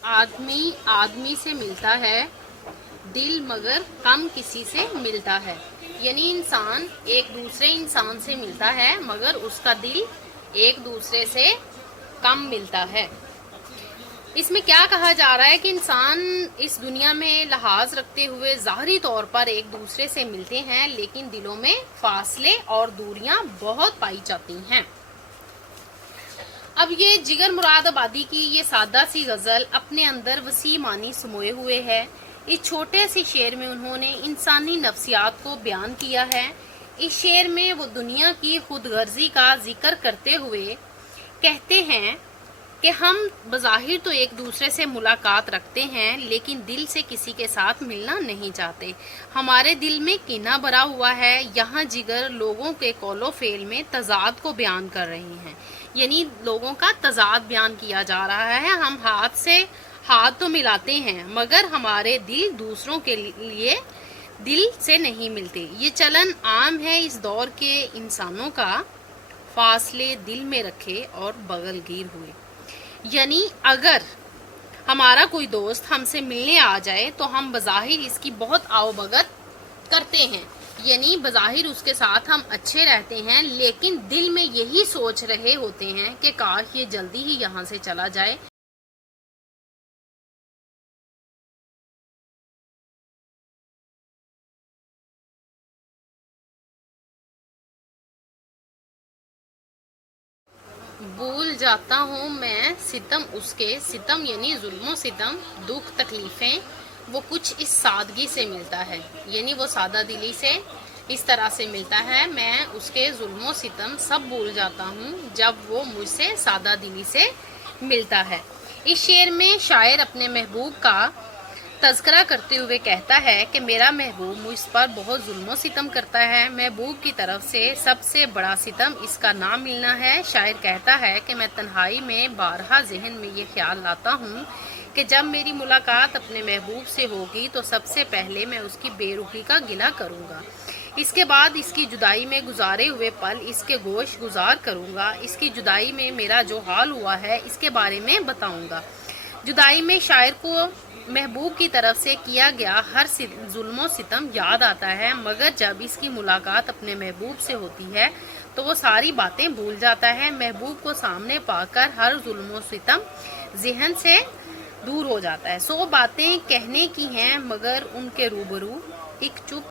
आदमी आदमी से मिलता है, दिल मगर कम किसी से मिलता है। यानी इंसान एक दूसरे इंसान से मिलता है मगर उसका दिल एक दूसरे से कम मिलता है। इसमें क्या कहा जा रहा है कि इंसान इस दुनिया में लिहाज रखते हुए ज़ाहरी तौर पर एक दूसरे से मिलते हैं, लेकिन दिलों में फासले और दूरियां बहुत पाई जाती हैं। अब ये जिगर मुराद आबादी की ये सादा सी गज़ल अपने अंदर वसी मानी समोए हुए है। इस छोटे से शेर में उन्होंने इंसानी नफ्सियात को बयान किया है। इस शेर में वो दुनिया की खुदगर्जी का जिक्र करते हुए कहते हैं कि हम बज़ाहिर तो एक दूसरे से मुलाकात रखते हैं, लेकिन दिल से किसी के साथ मिलना नहीं चाहते। हमारे दिल में कीना भरा हुआ है। यहाँ जिगर लोगों के कौलो फेल में तजाद को बयान कर रही हैं। यानी लोगों का तजाद बयान किया जा रहा है। हम हाथ से हाथ तो मिलाते हैं मगर हमारे दिल दूसरों के लिए दिल से नहीं मिलते। ये चलन आम है इस दौर के इंसानों का, फासले दिल में रखे और बगलगीर हुए। यानी अगर हमारा कोई दोस्त हमसे मिलने आ जाए तो हम बज़ाहिर इसकी बहुत आवभगत करते हैं, यानी बज़ाहिर उसके साथ हम अच्छे रहते हैं, लेकिन दिल में यही सोच रहे होते हैं कि काश ये जल्दी ही यहाँ से चला जाए। भूल जाता हूँ मैं सितम उसके, सितम यानी जुल्मो सितम, दुख तकलीफ़ें, वो कुछ इस सादगी से मिलता है। यानी वो सादा दिली से इस तरह से मिलता है, मैं उसके जुल्मो सितम सब भूल जाता हूँ जब वो मुझसे सादा दिली से मिलता है। इस शेर में शायर अपने महबूब का तज़किरा करते हुए कहता है कि मेरा महबूब मुझ पर बहुत जुल्म सितम करता है। महबूब की तरफ से सबसे बड़ा सितम इसका ना मिलना है। शायर कहता है कि मैं तन्हाई में बारहा जहन में ये ख्याल लाता हूँ कि जब मेरी मुलाकात अपने महबूब से होगी तो सबसे पहले मैं उसकी बेरुखी का गिला करूँगा। इसके बाद इसकी जुदाई में गुजारे हुए पल इसके गोश गुजार करूँगा। इसकी जुदाई में मेरा जो हाल हुआ है इसके बारे में बताऊँगा। जुदाई में शायर को महबूब की तरफ से किया गया हर जुल्मो सितम याद आता है, मगर जब इसकी मुलाकात अपने महबूब से होती है तो वो सारी बातें भूल जाता है। महबूब को सामने पाकर हर जुल्मो सितम जहन से दूर हो जाता है। 100 बातें कहने की हैं मगर उनके रूबरू एक चुप